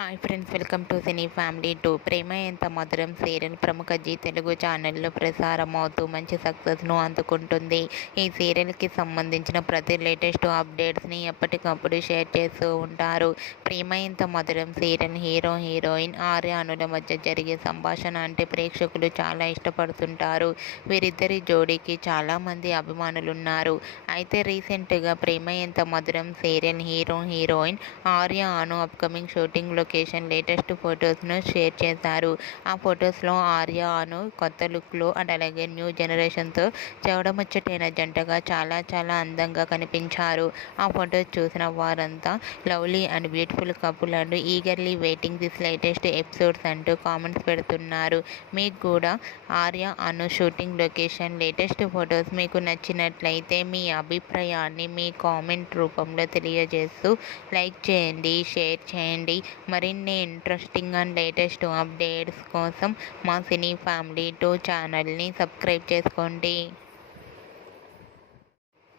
Hi friends, welcome to cine family 2. Prema Entha Madhuram serial ప్రముఖ G Telugu ఛానల్లో ప్రసారం అవుతూ మంచి సక్సెస్ను అందుకుంటుంది. ఈ సీరియల్కి సంబంధించిన ప్రతి లేటెస్ట్ అప్డేట్స్ని ఎప్పటికప్పుడు షేర్ చేస్తూ ఉంటారు. ప్రేమ Entha Madhuram serial hero heroine Arya అనుల మధ్య జరిగే సంభాషణ అంటే ప్రేక్షకులు చాలా ఇష్టపడుతుంటారు. వీరిద్దరి జోడీకి చాలామంది అభిమానులున్నారు. అయితే రీసెంట్గా Prema Entha Madhuram serial hero heroine Arya Anu upcoming shooting location latest ఫొటోస్ను షేర్ చేశారు. ఆ ఫొటోస్లో ఆర్య అను కొత్త లుక్లో అండ్ అలాగే న్యూ జనరేషన్తో చూడముచ్చటైన జంటగా చాలా చాలా అందంగా కనిపించారు. ఆ ఫొటోస్ చూసిన వారంతా lovely and beautiful couple and eagerly waiting this latest episodes అంటూ కామెంట్స్ పెడుతున్నారు. మీకు కూడా ఆర్య అను షూటింగ్ లొకేషన్ లేటెస్ట్ ఫొటోస్ మీకు నచ్చినట్లయితే మీ అభిప్రాయాన్ని మీ కామెంట్ రూపంలో తెలియజేస్తూ లైక్ చేయండి, షేర్ చేయండి. మరిన్ని ఇంట్రెస్టింగ్ అండ్ లేటెస్ట్ అప్డేట్స్ కోసం మా సినీ ఫ్యామిలీ 2 ఛానల్ని సబ్స్క్రైబ్ చేసుకోండి.